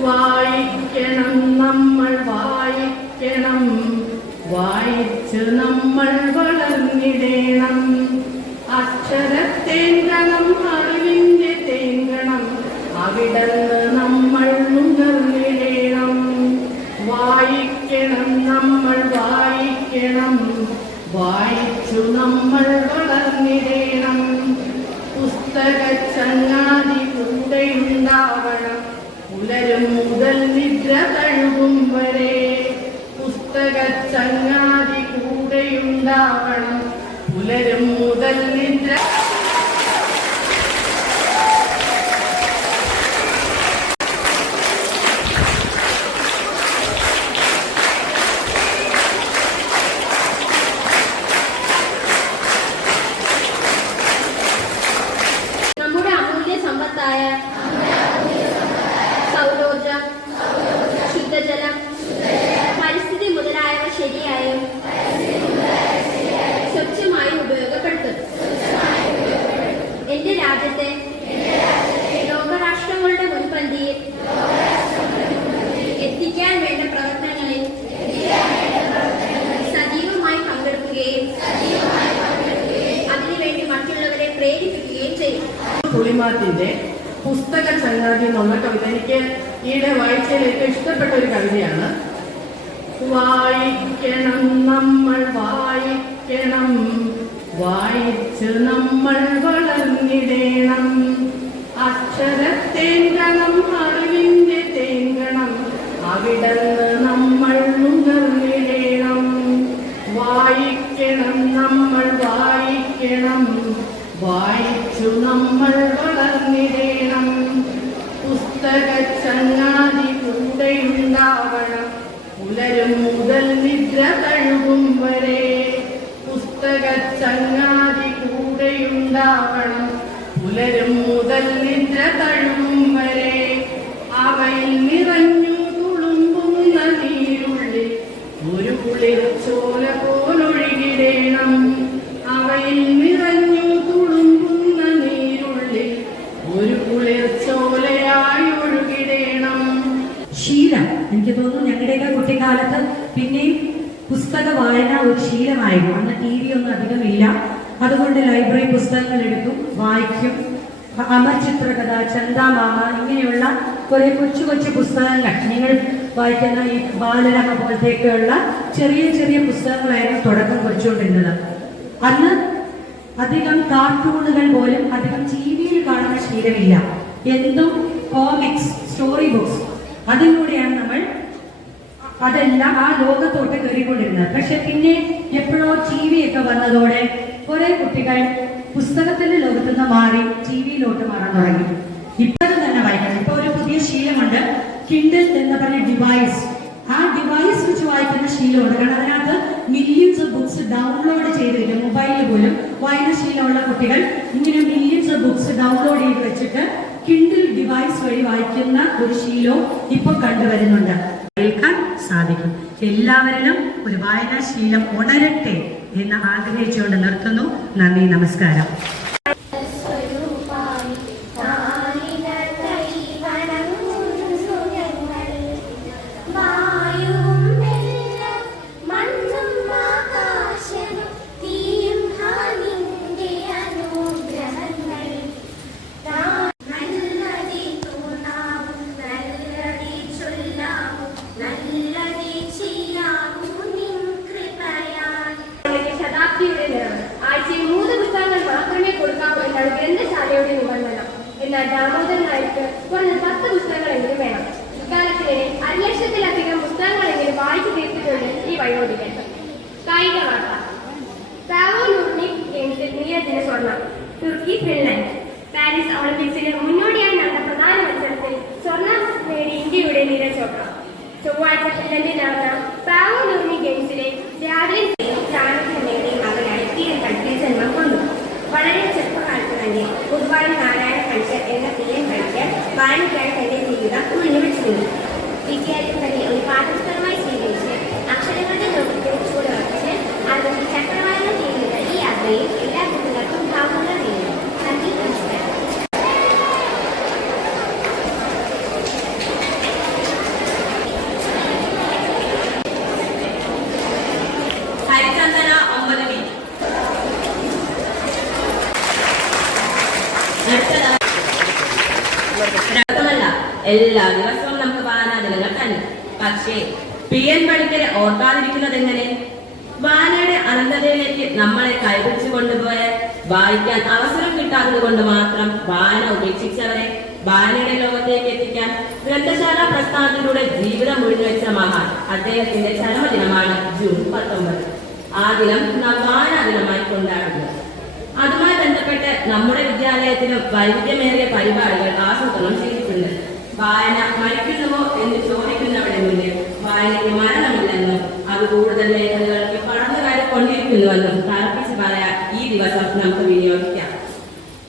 വായിക്കണം നമ്മൾ വായിക്കണം. വായിച്ച് നമ്മൾ വളർന്നിടേണം. അക്ഷരത്തേങ്കണം അറിവിന്റെ തേങ്കണം. അവിടന്ന് നമ്മൾ ഉണർന്നിടേണം വായിക്കണം നമ്മൾ വായിക്കണം. വായിച്ചു നമ്മൾ വളർന്നിടേണം. പുസ്തക ചങ്ങാതി കൂടെയുണ്ടാവണം. പുലരും മുതൽ നിദ്ര തഴുകും വരെ പുസ്തക ചങ്ങാതി കൂടെയുണ്ടാവണം. മുതൽ നിദ്ര പുളിമാത്തിന്റെ പുസ്തക ചങ്ങാതി എന്നുള്ള കവിത എനിക്ക് ഈയിടെ വായിച്ചതിൽ ഏറ്റവും ഇഷ്ടപ്പെട്ട ഒരു കവിതയാണ്. വായിക്കണം നമ്മൾ വായിക്കണം. വായിച്ച് നമ്മൾ വളർന്നിടേണം. അക്ഷരത്തേങ്കണം അറിവിന്റെ തേങ്കണം. അവിടെ നമ്മൾ ഉണർന്നിടേണം. വായിക്കണം നമ്മൾ വായിക്കണം. വായിച്ചു നമ്മൾ വളർന്നിടേണം. പുസ്തക ചങ്ങാതി കൂടെയുണ്ടാവണം. പുലരും വായന ഒരു ശീലമായിരുന്നു. അന്ന് ടി വി ഒന്നും അധികമില്ല. അതുകൊണ്ട് ലൈബ്രറി പുസ്തകങ്ങൾ എടുക്കും വായിക്കും. അമർചിത്ര അമർ ചിത്രകഥ ചന്ദാമാമ ഇങ്ങനെയുള്ള കുറെ കൊച്ചു കൊച്ചു പുസ്തകങ്ങൾ നിങ്ങൾ വായിക്കുന്ന ഈ ബാലരമ പോലത്തെയൊക്കെയുള്ള ചെറിയ ചെറിയ പുസ്തകങ്ങളായിരുന്നു തുടക്കം കുറിച്ചുകൊണ്ടിരുന്നത്. അന്ന് അധികം കാർട്ടൂണുകൾ പോലും അധികം ടി വിയിൽ കാണുന്ന ശീലമില്ല. എന്തും കോമിക്സ് സ്റ്റോറി ബുക്സ്. അതിലൂടെയാണ് നമ്മൾ അതെല്ലാം ആ ലോകത്തോട്ട് കയറിക്കൊണ്ടിരുന്നത്. പക്ഷെ പിന്നെ എപ്പോഴോ ടി വി ഒക്കെ വന്നതോടെ കുറെ കുട്ടികൾ പുസ്തകത്തിന്റെ ലോകത്തു നിന്ന് മാറി ടി വിയിലോട്ട് മാറാൻ തുടങ്ങി. ഇപ്പോഴും തന്നെ വായിക്കണം. ഇപ്പൊ ഒരു പുതിയ ശീലമുണ്ട്. കിൻഡിൽ എന്ന് പറഞ്ഞ ഡിവൈസ് ആ ഡിവൈസ് വെച്ച് വായിക്കുന്ന ശീലമുണ്ട്. കാരണം അതിനകത്ത് മില്യൺസ് ഓഫ് ബുക്സ് ഡൗൺലോഡ് ചെയ്തിട്ട് മൊബൈലിൽ പോലും വായനാശീലമുള്ള കുട്ടികൾ ഇങ്ങനെ മില്യൺസ് ഓഫ് ബുക്സ് ഡൗൺലോഡ് ചെയ്ത് വെച്ചിട്ട് കിൻഡിൽ ഡിവൈസ് വഴി വായിക്കുന്ന ഒരു ശീലവും ഇപ്പൊ കണ്ടുവരുന്നുണ്ട്. കേൾക്കാൻ സാധിക്കും. എല്ലാവരിലും ഒരു വായനാശീലം ഉണരട്ടെ എന്ന് ആഗ്രഹിച്ചുകൊണ്ട് നിർത്തുന്നു. നന്ദി നമസ്കാരം. ഇക്കാലത്തിനിടെ അരലക്ഷത്തിലധികം പുസ്തകങ്ങളെങ്കിലും വായിച്ചു തീർത്തിട്ടുണ്ട് ഈ വയോധികൻ. കായിക വാർത്ത. പാവോലൂർണിക് ഗെയിംസിൽ നീരജിന് സ്വർണം തുർക്കി ഫിൻലാൻഡ്. പാരീസ് ഒളിമ്പിക്സിന് മുന്നോടിയായി നടന്ന പ്രധാന മത്സരത്തിൽ സ്വർണം നേടി ഇന്ത്യയുടെ നീരജ് ചോപ്ര ചൊവ്വാഴ്ച ഫിൻലൻഡിൽ നടന്ന പാവോലൂർണി ഗെയിംസിലെ ജാവലിൻ പുതുവായി നാരായണ പണിക്കർ എന്ന തീരൻ കളിക്കർ വായനയ്ക്കായി തന്റെ ജീവിതം విద్యార్థి ఒక పాఠ్యక్రమై జీవించి అక్షరమైన నోటి తెచ్చుకోవచ్చు అతని చక్రమైన జీవిత ఈ అబ్బాయి ఎలా గుర్తులకు భావంలో లేదు అని నమస్కారం హరిచందన ఒంబది మీది എല്ലാ ദിവസവും നമുക്ക് വാനാദിനങ്ങൾ തന്നെ. പക്ഷേ പി എൻ പണിക്കരെ ഓർക്കാതിരിക്കുന്നത് എങ്ങനെ വാനയുടെ അനന്തതയിലേക്ക് നമ്മളെ കൈപിടിച്ചു കൊണ്ടുപോയ വായിക്കാൻ അവസരം കിട്ടാത്തത് കൊണ്ട് മാത്രം വായന ഉപേക്ഷിച്ചവരെ വായനയുടെ ലോകത്തേക്ക് എത്തിക്കാൻ ഗ്രന്ഥശാല പ്രസ്ഥാനത്തിലൂടെ ജീവിതം മുഴുവച്ച മഹാൻ അദ്ദേഹത്തിന്റെ ചരമദിനമാണ് ജൂൺ പത്തൊമ്പത്. ആ ദിനം നാം വായനാ ദിനമായി കൊണ്ടാടുന്നു. അതുമായി ബന്ധപ്പെട്ട് നമ്മുടെ വിദ്യാലയത്തിലും വൈവിധ്യമേറിയ പരിപാടികൾ ആസൂത്രണം ചെയ്തിട്ടുണ്ട്. വായന മരിക്കുന്നുവോ എന്ന് ചോദിക്കുന്നവരുടെ മുന്നിൽ വായനയ്ക്ക് മരണമില്ലെന്നും അത് കൂടുതൽ ലേഖനങ്ങൾക്ക് പടർന്നു കയറിക്കൊണ്ടിരിക്കുന്നുവെന്നും തറപ്പിച്ച് പറയാൻ ഈ ദിവസം നമുക്ക് വിനിയോഗിക്കാം.